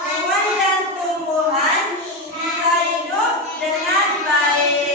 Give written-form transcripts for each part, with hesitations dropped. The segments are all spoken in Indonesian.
Hewan dan tumbuhan bisa hidup dengan baik.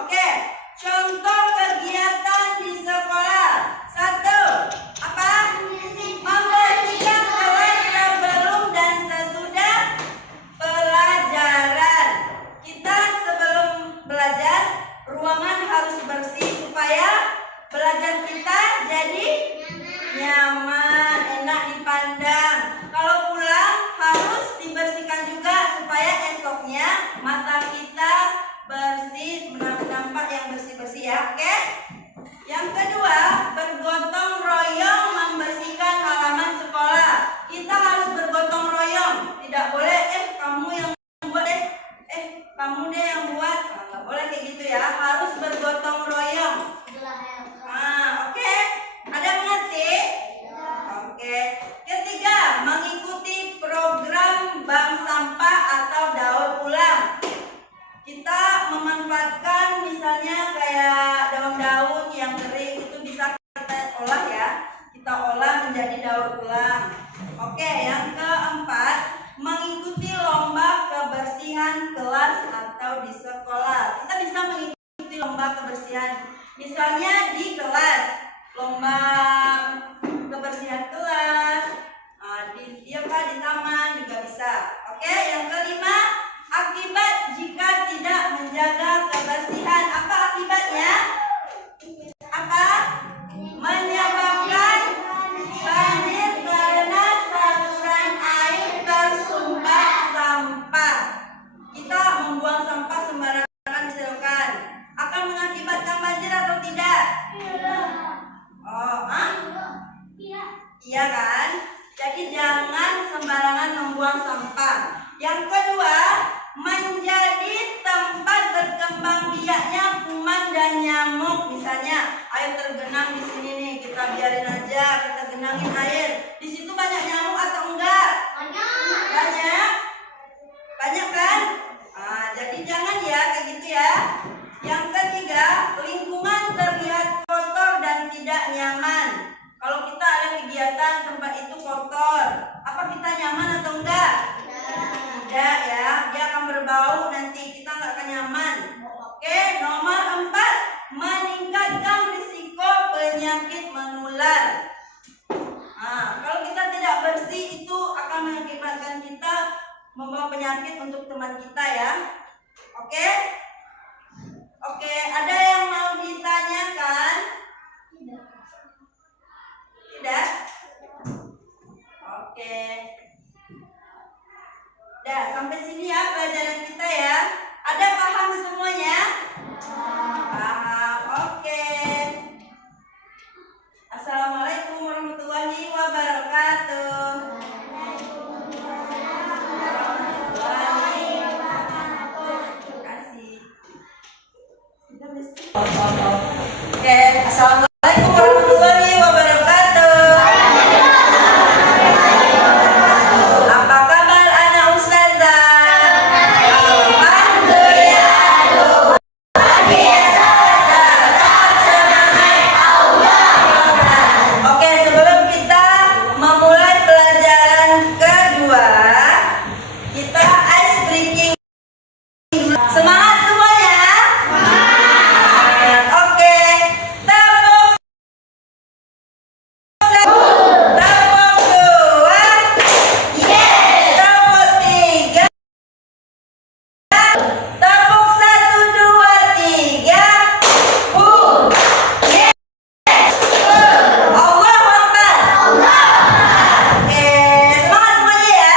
Oke, contoh kegiatan di sekolah. 1. Apa? Membersihkan kelas sebelum dan sesudah pelajaran. Kita sebelum belajar, ruangan harus bersih supaya belajar kita jadi nyaman, enak dipandang. Kalau pulang harus dibersihkan juga supaya esoknya mata kita bersih, nampak yang bersih-bersih ya. Oke? Yang kedua, bergotong royong membersihkan halaman sekolah. Kita harus bergotong royong. Tidak boleh kamu yang buat kamu deh yang buat. Nggak boleh kayak gitu ya. Harus bergotong royong. Oke. Ada mengerti? Oke. Ketiga, mengikuti program bank sampah atau daur ulang. Kita memanfaatkan misalnya kayak daun-daun yang kering itu bisa kita olah ya. Kita olah menjadi daur ulang. Oke, yang keempat, mengikuti lomba kebersihan kelas atau di sekolah. Kita bisa mengikuti lomba kebersihan. Misalnya di kelas, lomba kebersihan kelas, di taman juga bisa. Oke, yang kelima, akibat jika tidak menjaga kebersihan. Apa akibatnya? Apa? Menyebabkan banjir karena saluran air tersumbat sampah. Kita membuang sampah sembarangan misalkan, akan mengakibatkan banjir atau tidak? Iya kan? Jadi jangan sembarangan membuang sampah. Yang kedua, menjadi tempat berkembang biaknya kuman dan nyamuk. Misalnya air tergenang di sini nih, kita biarin aja, kita genangin air. Di situ banyak nyamuk atau enggak? Banyak. Banyak kan? Jadi jangan ya kayak gitu ya. Yang ketiga, lingkungan terlihat kotor dan tidak nyaman. Kalau kita ada kegiatan tempat itu kotor, apa kita nyaman atau enggak? Tidak ya, dia akan berbau nanti, kita nggak akan nyaman. Oke, nomor 4, meningkatkan risiko penyakit menular. Kalau kita tidak bersih itu akan mengakibatkan kita membawa penyakit untuk teman kita ya. Oke? Oke, ada yang mau ditanyakan? Tidak? Oke. Dah, sampai sini ya pelajaran kita ya. Ada paham semuanya? Paham. Oke. Assalamualaikum warahmatullahi wabarakatuh. Terima kasih. Oke, assalamualaikum warahmatullahi wabarakatuh. Apa kabar anak ustazah? Alhamdulillah. Biasa tetap semangat Allah. Oke, sebelum kita memulai pelajaran kedua, kita ice breaking. Semangat semuanya. Oke, tepuk satu, tepuk dua, tepuk tiga, tepuk 1, 2, 3, Allahu Akbar. Oke, semangat semuanya ya.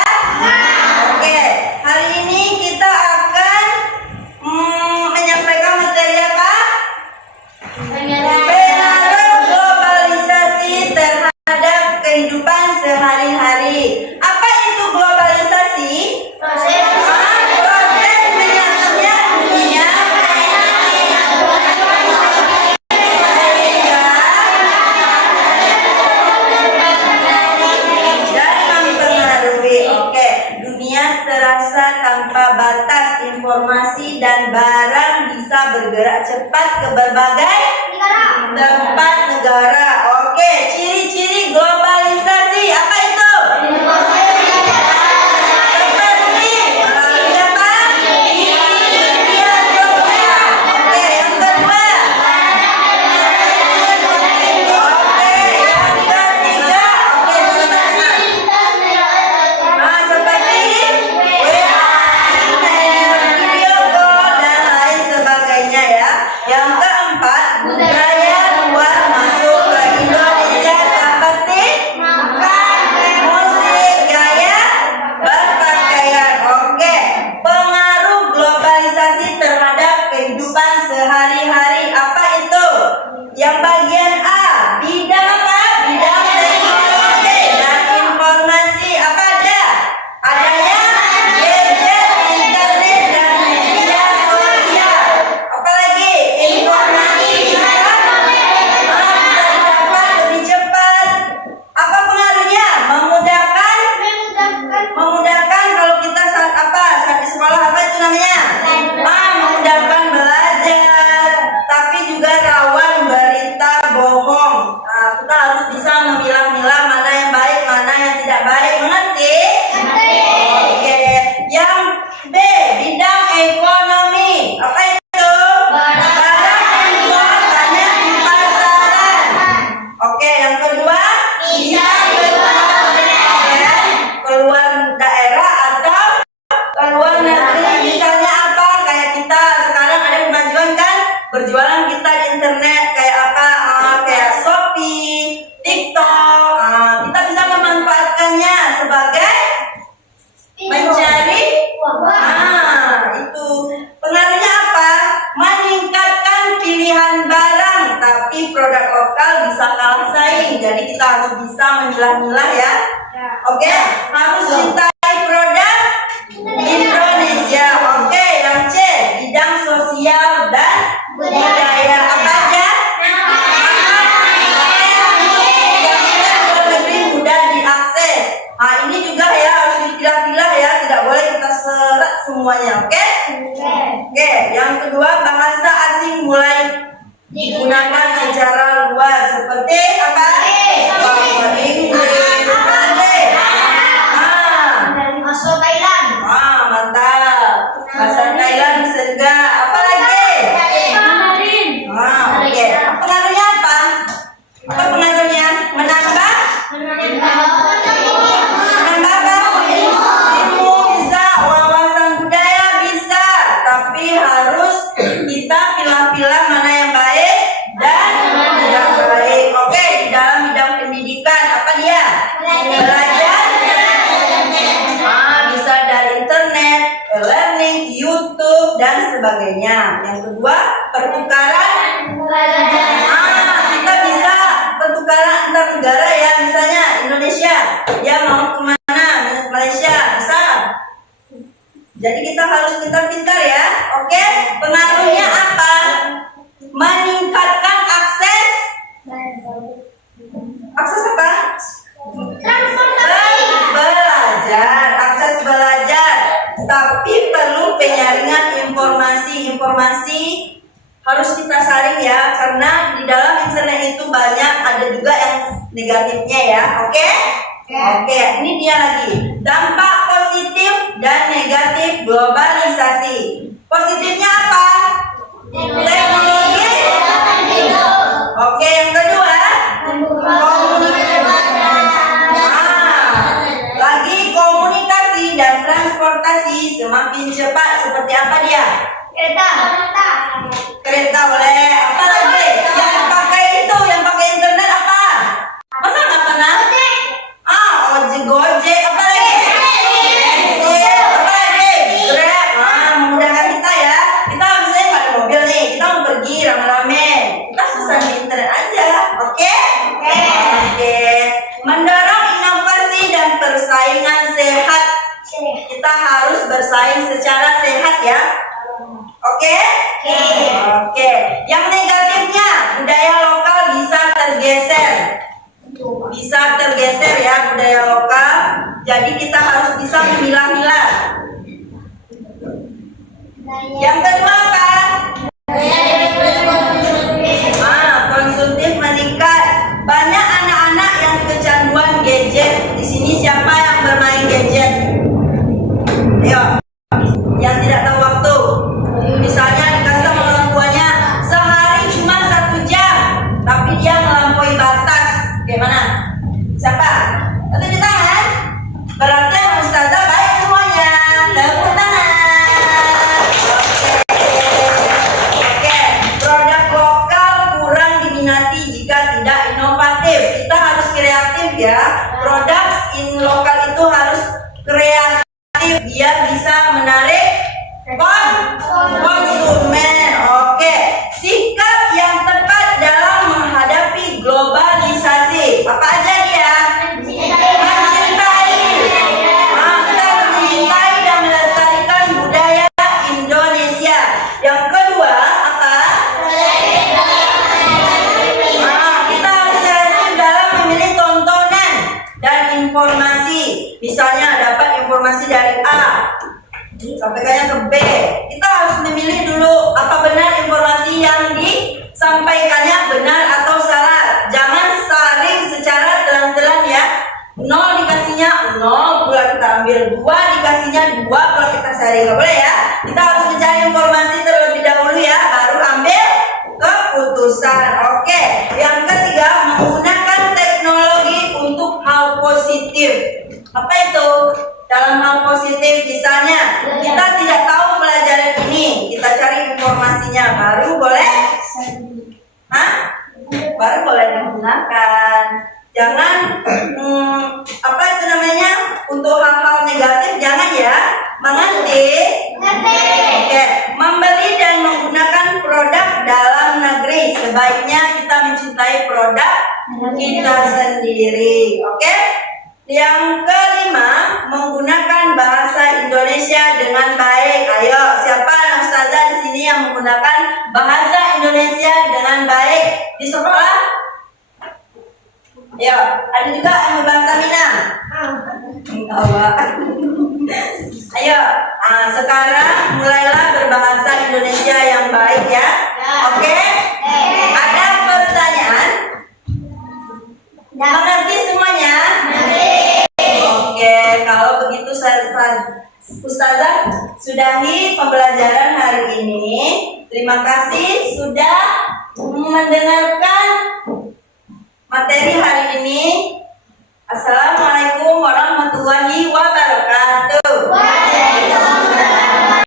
Oke, hari ini kita akan menyampaikan materi apa? Pengaruh globalisasi terhadap kehidupan sehari-hari. Apa itu globalisasi? Proses menyatunya dunia dan mempengaruhi. Oke, dunia terasa tanpa batas, informasi dan barang bisa bergerak cepat ke berbagai tempat negara. Oke, ciri-ciri globalisasi apa itu? Seperti melalui apa? Media sosial. Oke, yang sehari-hari. Apa itu? Yang bagian A, bidang apa? Bidang teknologi dan informasi. Apa aja? Adanya gadget, internet, dan media sosial. Apalagi? Informasi bisa didapat lebih cepat. Apa pengaruhnya? Memudahkan kalau kita saat apa? Saat di sekolah apa itu namanya? Memudahkan belajar. Tapi juga rawan berita bohong. Nah, kita harus bisa memilah-milah mana yang baik, mana yang tidak baik. Mengerti? Oke. Yang B, bidang ekonomi. Apa itu? Barang dijual banyak di pasaran. Oke, yang kedua, bisa keluar daerah atau keluar negeri. Misalnya apa? Kayak kita sekarang ada kemajuan kan? Berjualan kita di internet kayak apa? Kayak Shopee, TikTok. Kita bisa memanfaatkannya sebagai mencari. Itu pengaruhnya apa? Meningkatkan pilihan barang, tapi produk lokal bisa kalah saing. Jadi kita harus bisa memilah-milah ya. Oke, harus cintai produk Indonesia. Oke, yang C, bidang sosial dan budaya. Apa aja? Lebih mudah diakses. Ini juga ya harus dipilah-pilah ya, tidak boleh kita seret semuanya. Oke? Oke, yang kedua, bahasa asing mulai digunakan secara luas seperti apa? Bahasa Inggris, mantap. Bahasa Thailand bisa juga. Apa lagi? Oke. Pengaruhnya apa? Apa pengaruhnya? Menambah apa? Ilmu bisa, wawasan budaya bisa, tapi harus kita pilah-pilah mana yang baik dan tidak baik. Oke, di dalam bidang pendidikan apa dia? Belajar. Bisa dari internet, learning, YouTube dan sebagainya. Yang kedua, pertukaran. Kita bisa pertukaran antar negara ya, misalnya Indonesia, dia mau kemana? Malaysia, bisa. Jadi kita harus pintar-pintar ya. Oke, pengaruhnya apa? Meningkatkan akses. Akses apa? Belajar, akses belajar. Tapi perlu penyaringan informasi harus kita saring ya, karena di dalam internet itu banyak, ada juga yang negatifnya ya. Oke, ini dia lagi dampak positif dan negatif globalisasi. Positifnya apa? Teknologi. Oke, yang kedua, komunikasi dan transportasi semakin cepat. Seperti apa dia? Kereta boleh. Apa lagi? Yang pakai internet apa? Masa nggak pernah? Gojek. Apa lagi? Apa lagi? Grab. Memudahkan kita ya. Kita misalnya nggak ada mobil nih, kita mau pergi rame-rame, kita pesan di internet aja. Oke. Mendorong inovasi dan persaingan sehat. Kita harus bersaing secara sehat ya. Oke. Yang negatifnya, budaya lokal bisa tergeser ya, budaya lokal. Jadi kita harus bisa memilah-milah. Yang kedua apa? Konsumtif meningkat. Banyak anak-anak yang kecanduan gadget. Di sini siapa yang bermain gadget? Ayo, yang tidak tahu waktu. Misalnya dikasih sama orang tuanya sehari cuma 1 jam, tapi dia melampaui batas. Gimana? Siapa? Tunjuk tangan. Berarti ustazah baik semuanya. Tepuk tangan. Oke. dari A sampaikannya ke B. Kita harus memilih dulu apa benar informasi yang disampaikannya benar atau salah. Jangan saling secara telan-telan ya. 0 dikasihnya 0, pula kita ambil 2 dikasihnya 2, pula kita cari. Nggak boleh ya. Kita harus mencari informasi terlebih dahulu ya, baru ambil keputusan. Oke. Yang ketiga, menggunakan teknologi untuk hal positif. Apa itu? Dalam hal positif, misalnya kita tidak tahu pelajaran ini, kita cari informasinya, baru boleh, baru boleh digunakan. Jangan apa itu namanya, untuk hal-hal negatif jangan ya. Mengerti? Oke. Membeli dan menggunakan produk dalam negeri, sebaiknya kita mencintai produk kita sendiri. Oke. Yang kelima, menggunakan bahasa Indonesia dengan baik. Ayo, siapa ustazah di sini yang menggunakan bahasa Indonesia dengan baik di sekolah? Ayo, ada juga yang berbahasa Minang? Ayo, sekarang mulailah berbahasa Indonesia yang baik ya. Oke? Ada pertanyaan? Mengerti semuanya? Oke, kalau begitu Ustazah sudahi pembelajaran hari ini. Terima kasih sudah mendengarkan materi hari ini. Assalamualaikum.